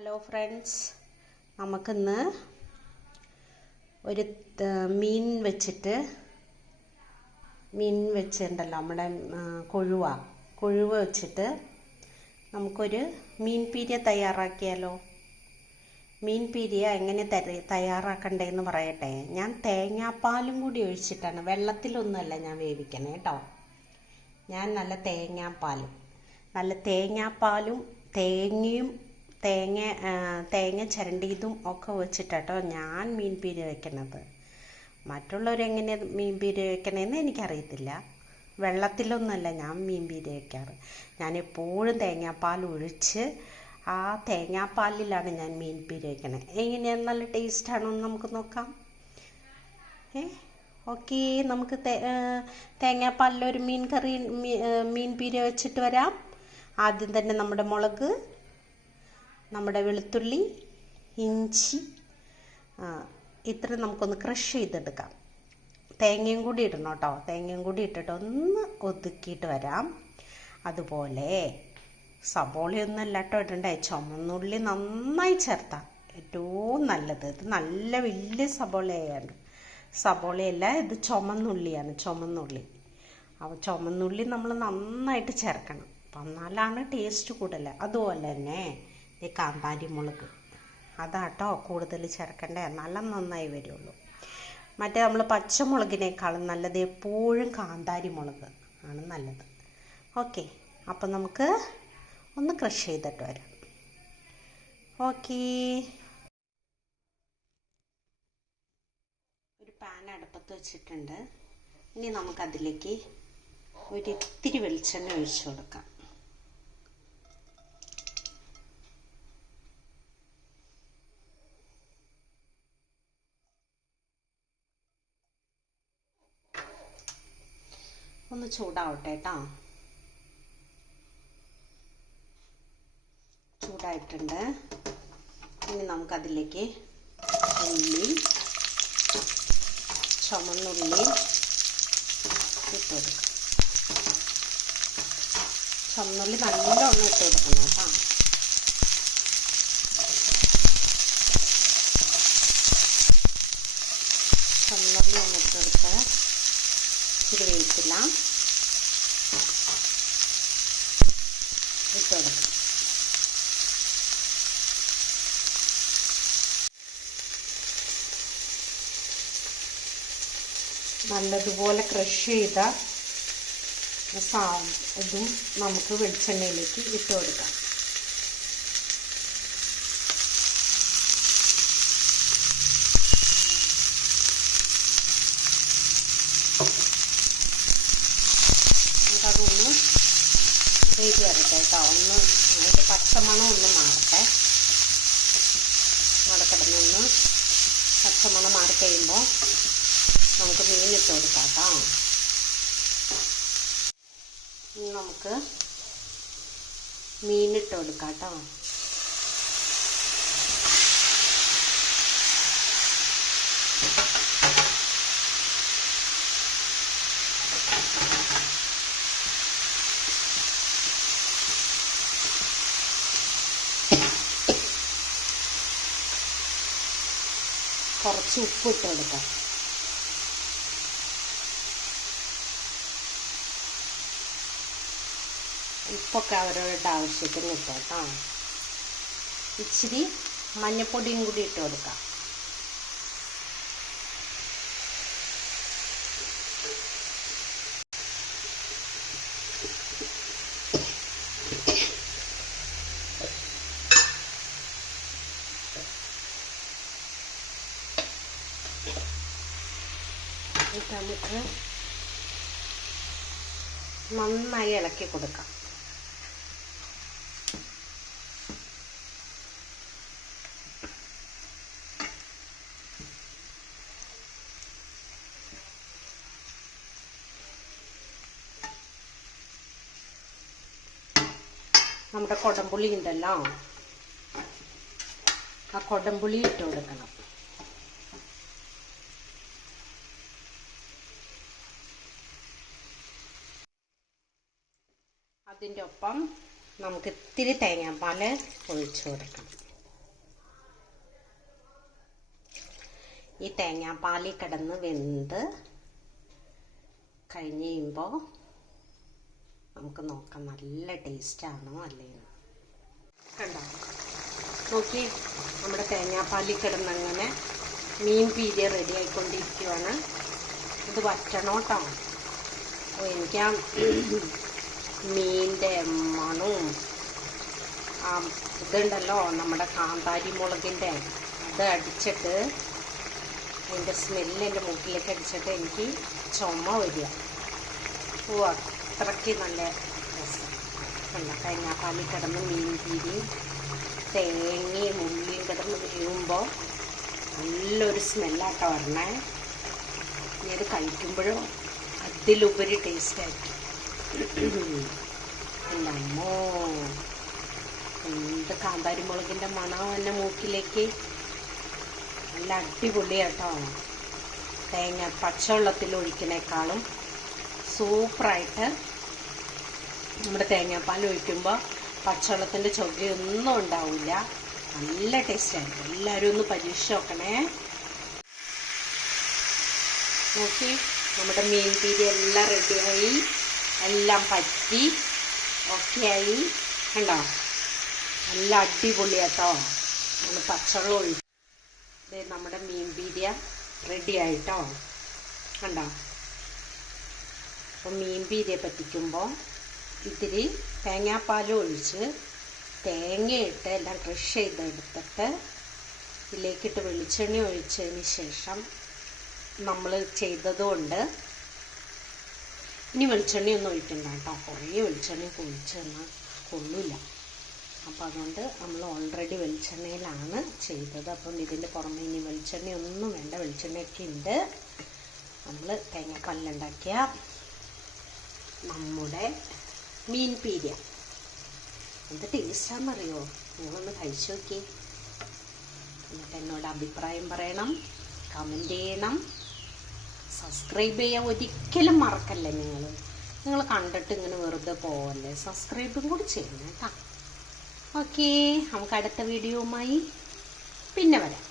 Hello friends, നമുക്കിന്ന് ഒരു മീൻ വെച്ചിട്ടുണ്ടല്ലോ, നമ്മുടെ കൊഴുവ വെച്ചിട്ട് നമുക്കൊരു മീൻ പീരിയ തയ്യാറാക്കിയാലോ. മീൻ പീരിയ എങ്ങനെ തയ്യാറാക്കണ്ടേന്ന് പറയട്ടെ. ഞാൻ തേങ്ങാപ്പാലും കൂടി ഒഴിച്ചിട്ടാണ്, വെള്ളത്തിലൊന്നുമല്ല ഞാൻ വേവിക്കണേ കേട്ടോ. ഞാൻ നല്ല തേങ്ങാപ്പാലും തേങ്ങ ചിരണ്ടിയതും ഒക്കെ വെച്ചിട്ടോ ഞാൻ മീൻ പീരി വെക്കണത്. മറ്റുള്ളവരെങ്ങനെ മീൻ പീരി വെക്കണേന്ന് എനിക്കറിയത്തില്ല. വെള്ളത്തിലൊന്നുമല്ല ഞാൻ മീൻ പീരി വെക്കാറ്. ഞാൻ എപ്പോഴും തേങ്ങാപ്പാൽ ഒഴിച്ച് ആ തേങ്ങാപ്പാലിലാണ് ഞാൻ മീൻ പീരി വെക്കണത്. എങ്ങനെയാണ്, നല്ല ടേസ്റ്റാണോ എന്ന് നമുക്ക് നോക്കാം. ഓക്കെ, നമുക്ക് തേങ്ങാപ്പാലിലൊരു മീൻ പീരി വെച്ചിട്ട് വരാം. ആദ്യം തന്നെ നമ്മുടെ മുളക്, നമ്മുടെ വെളുത്തുള്ളി, ഇഞ്ചി, ഇത്ര നമുക്കൊന്ന് ക്രഷ് ചെയ്തെടുക്കാം. തേങ്ങയും കൂടി ഇടണം കേട്ടോ. തേങ്ങയും കൂടി ഇട്ടിട്ട് ഒന്ന് ഒതുക്കിയിട്ട് വരാം. അതുപോലെ സബോളയൊന്നുമല്ല കേട്ടോ ഇടണ്ടേ, ചുമന്നുള്ളി നന്നായി ചേർത്താം ഏറ്റവും നല്ലത്. ഇത് നല്ല വലിയ സബോളയല്ല, ഇത് ചുമന്നുള്ളി. അപ്പോൾ ചുമന്നുള്ളി നമ്മൾ നന്നായിട്ട് ചേർക്കണം, അപ്പം എന്നാലാണ് ടേസ്റ്റ് കൂടുതൽ. അതുപോലെ തന്നെ ഈ കാന്താരി മുളക് അതാട്ടോ കൂടുതൽ ചേർക്കണ്ടേ, നല്ല നന്നായി വരുള്ളൂ. മറ്റേ നമ്മൾ പച്ചമുളകിനേക്കാളും നല്ലത് എപ്പോഴും കാന്താരി മുളക് ആണ് നല്ലത്. ഓക്കെ, അപ്പം നമുക്ക് ഒന്ന് ക്രഷ് ചെയ്തിട്ട് വരാം. ഓക്കെ, ഒരു പാൻ അടുപ്പത്ത് വെച്ചിട്ടുണ്ട്. ഇനി നമുക്കതിലേക്ക് ഒരിത്തിരി വെളിച്ചെണ്ണ ഒഴിച്ചു കൊടുക്കാം. ഒന്ന് ചൂടാവട്ടെ കേട്ടോ. ചൂടായിട്ടുണ്ട്. ഇനി നമുക്കതിലേക്ക് ഉള്ളി, ചുമന്നുള്ളി ഇട്ട് കൊടുക്കാം. ചുമന്നുള്ളി നല്ലോണം ഇട്ട് കൊടുക്കണം കേട്ടോ. ചുമന്നുള്ളി ഒന്ന് ഇട്ട് കൊടുത്ത് ഇച്ചിരി വേവിക്കില്ല ഇട്ട് കൊടുക്കാം. നല്ലതുപോലെ ക്രഷ് ചെയ്ത ഇതും നമുക്ക് വെളിച്ചെണ്ണയിലേക്ക് ഇട്ട് കൊടുക്കാം. അതൊന്ന് വേവി വരട്ടെ കേട്ടോ. അതിൻ്റെ പച്ചമണം ഒന്ന് മാറട്ടെ. അവിടെ കിടന്നൊന്ന് പച്ചമണം മാറി കഴിയുമ്പോൾ നമുക്ക് മീനിട്ട് കൊടുക്കാം കേട്ടോ. നമുക്ക് മീനിട്ട് കൊടുക്കാം കേട്ടോ. കുറച്ച് ഉപ്പിട്ട് കൊടുക്കാം. ഉപ്പൊക്കെ അവരവരുടെ ആവശ്യത്തിന് ഇട്ടോ കേട്ടോ. ഇച്ചിരി മഞ്ഞൾപ്പൊടിയും കൂടി ഇട്ട് കൊടുക്കാം. നമുക്ക് നന്നായി ഇളക്കി കൊടുക്കാം. നമ്മുടെ കൊടംപുളി ഉണ്ടല്ലോ, ആ കൊടംപുളി ഇട്ട് കൊടുക്കണം. അതിൻ്റെ ഒപ്പം നമുക്ക് ഇത്തിരി തേങ്ങാപ്പാൽ ഒഴിച്ചു കൊടുക്കണം. ഈ തേങ്ങാപ്പാലിൽ കിടന്ന് വെന്ത് കഴിഞ്ഞ് കഴിയുമ്പോൾ നമുക്ക് നോക്കാം നല്ല ടേസ്റ്റാണോ അല്ലേന്ന്. കണ്ടോ, നോക്കി നമ്മുടെ തേങ്ങാപ്പാലിൽ കിടന്നങ്ങനെ മീൻ പീരിയ റെഡി ആയിക്കൊണ്ടിരിക്കുകയാണ്. ഇത് വറ്റണം കേട്ടോ. അപ്പോൾ എനിക്ക് ആ മീനിൻ്റെ മണവും ആ ഇതുണ്ടല്ലോ നമ്മുടെ കാന്താരി മുളകിൻ്റെ അത് അടിച്ചിട്ട് അതിൻ്റെ സ്മെല്ല് എൻ്റെ മൂക്കിലേക്ക് അടിച്ചിട്ട് എനിക്ക് ചുമ വരിക. ഓ, അത്രയ്ക്ക് നല്ല രസം. കണ്ട, തേങ്ങാപ്പാലിൽ കിടന്ന് മീൻ പീരി തേങ്ങയും ഉള്ളിയും കിടന്ന് വീഴുമ്പോൾ നല്ലൊരു സ്മെല്ലാട്ടോ വരണേ. ഇനി അത് കഴിക്കുമ്പോഴും അതിലുപരി ടേസ്റ്റായിരിക്കും. അമ്മോ, എന്ത് കാന്താരി മുളകിൻ്റെ മണം എൻ്റെ മൂക്കിലേക്ക്. നല്ല അടിപൊളിയാട്ടോ. തേങ്ങ പച്ചവെള്ളത്തിൽ ഒഴിക്കുന്നേക്കാളും സൂപ്പറായിട്ട് നമ്മുടെ തേങ്ങാപ്പാൽ ഒഴിക്കുമ്പോൾ പച്ചവെള്ളത്തിൻ്റെ ചൊവ്വയൊന്നും ഉണ്ടാവില്ല. നല്ല ടേസ്റ്റായിരിക്കും. എല്ലാവരും ഒന്ന് പരീക്ഷിച്ച് നോക്കണേ. നോക്കി, നമ്മുടെ മീൻ പീരി എല്ലാം റെഡിയായി, എല്ലാം പറ്റി ഓക്കെ ആയി. കണ്ടോ, നല്ല അടിപൊളിയാട്ടോ. നമ്മൾ പച്ചവെള്ളം ഒഴിച്ചു. നമ്മുടെ മീൻ പീരിയ റെഡി ആയിട്ടോ. കണ്ടോ, അപ്പോൾ മീൻ പീരിയെ പറ്റിക്കുമ്പോൾ ഇത്തിരി തേങ്ങാപ്പാലും ഒഴിച്ച് തേങ്ങയിട്ട് എല്ലാം ക്രഷ് ചെയ്തെടുത്തിട്ട് ഇതിലേക്കിട്ട് വെളിച്ചെണ്ണ ഒഴിച്ചതിന് ശേഷം നമ്മൾ ചെയ്തതുകൊണ്ട് ഇനി വെളിച്ചെണ്ണയൊന്നും ഒഴിക്കണ്ട കേട്ടോ. കുറേ വെളിച്ചെണ്ണ ഒഴിച്ചെന്നാൽ കൊള്ളില്ല. അപ്പോൾ അതുകൊണ്ട് നമ്മൾ ഓൾറെഡി വെളിച്ചെണ്ണയിലാണ് ചെയ്തത്. അപ്പം ഇതിൻ്റെ പുറമെ ഇനി വെളിച്ചെണ്ണയൊന്നും വേണ്ട. വെളിച്ചെണ്ണയൊക്കെ ഉണ്ട്. നമ്മൾ തേങ്ങാപ്പാലുണ്ടാക്കിയ നമ്മുടെ മീൻ പീരിയ എന്ത് ടേസ്റ്റാണെന്നറിയോ? നിങ്ങളൊന്ന് കഴിച്ചു നോക്കി. എന്നിട്ട് എന്നോട് അഭിപ്രായം പറയണം, കമൻറ്റ് ചെയ്യണം, സബ്സ്ക്രൈബ് ചെയ്യാൻ ഒരിക്കലും മറക്കല്ലേ. നിങ്ങൾ കണ്ടിട്ട് ഇങ്ങനെ വെറുതെ പോവല്ലേ, സബ്സ്ക്രൈബും കൂടി ചെയ്യണം കേട്ടോ. ഓക്കേ, നമുക്ക് അടുത്ത വീഡിയോയുമായി പിന്നെ വരാം.